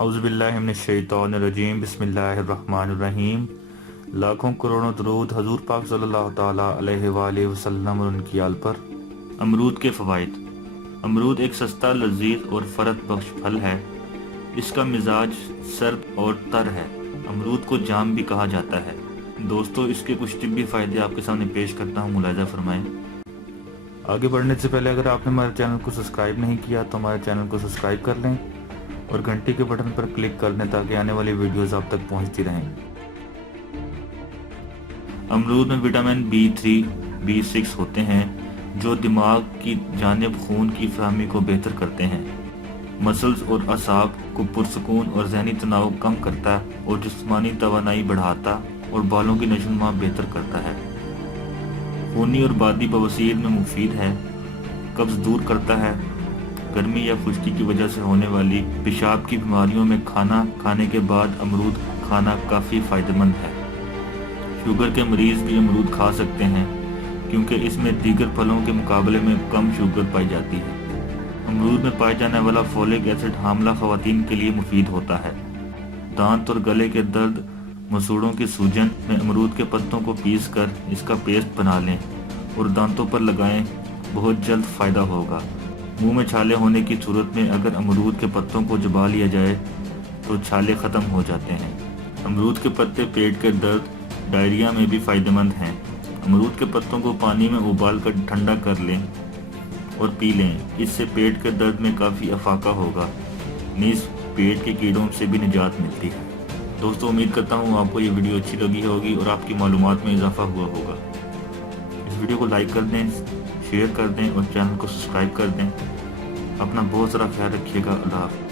औज़ुबिल्लाहि मिनश्शैतानिर्रजीम बिस्मिल्लाहिर्रहमानिर्रहीम। लाखों करोड़ों दरूद हजूर पाक सल्लल्लाहु ताला अलैहि वालैहि वसल्लम और उनकी आल पर। अमरूद के फ़वाइद। अमरूद एक सस्ता, लजीज और फ़रत बख्श फल है। इसका मिजाज सर्द और तर है। अमरूद को जाम भी कहा जाता है। दोस्तों, इसके कुछ तिब्बी फ़ायदे आपके सामने पेश करता हूँ, मुलाहिज़ा फरमाएं। आगे बढ़ने से पहले अगर आपने हमारे चैनल को सब्सक्राइब नहीं किया तो हमारे चैनल को सब्सक्राइब कर लें और घंटी के बटन पर क्लिक कर लें ताकि आने वाली वीडियोस आप तक पहुंचती रहें। अमरूद में विटामिन B3, B6 होते हैं जो दिमाग की जानिब खून की फहमी को बेहतर करते हैं, मसल्स और असाब को पुरसकून और जहनी तनाव कम करता है और जिस्मानी तवानाई बढ़ाता और बालों की नशोनुमा बेहतर करता है। खूनी और बादी बवासीर में मुफीद है, कब्ज दूर करता है। गर्मी या खुश्की की वजह से होने वाली पेशाब की बीमारियों में खाना खाने के बाद अमरूद खाना काफ़ी फ़ायदेमंद है। शुगर के मरीज़ भी अमरूद खा सकते हैं क्योंकि इसमें दीगर फलों के मुकाबले में कम शुगर पाई जाती है। अमरूद में पाए जाने वाला फोलिक एसिड हामला ख़वातीन के लिए मुफीद होता है। दांत और गले के दर्द, मसूड़ों की सूजन में अमरूद के पत्तों को पीस कर इसका पेस्ट बना लें और दांतों पर लगाएं, बहुत जल्द फ़ायदा होगा। मुंह में छाले होने की सूरत में अगर अमरूद के पत्तों को चबा लिया जाए तो छाले ख़त्म हो जाते हैं। अमरूद के पत्ते पेट के दर्द, डायरिया में भी फ़ायदेमंद हैं। अमरूद के पत्तों को पानी में उबाल कर ठंडा कर लें और पी लें, इससे पेट के दर्द में काफ़ी अफाका होगा, नीज़ पेट के कीड़ों से भी निजात मिलती है। दोस्तों, उम्मीद करता हूँ आपको ये वीडियो अच्छी लगी होगी और आपकी मालूमात में इजाफा हुआ होगा। इस वीडियो को लाइक कर दें, शेयर कर दें और चैनल को सब्सक्राइब कर दें। अपना बहुत सारा ख्याल रखिएगा। अल्लाह हाफ़िज़।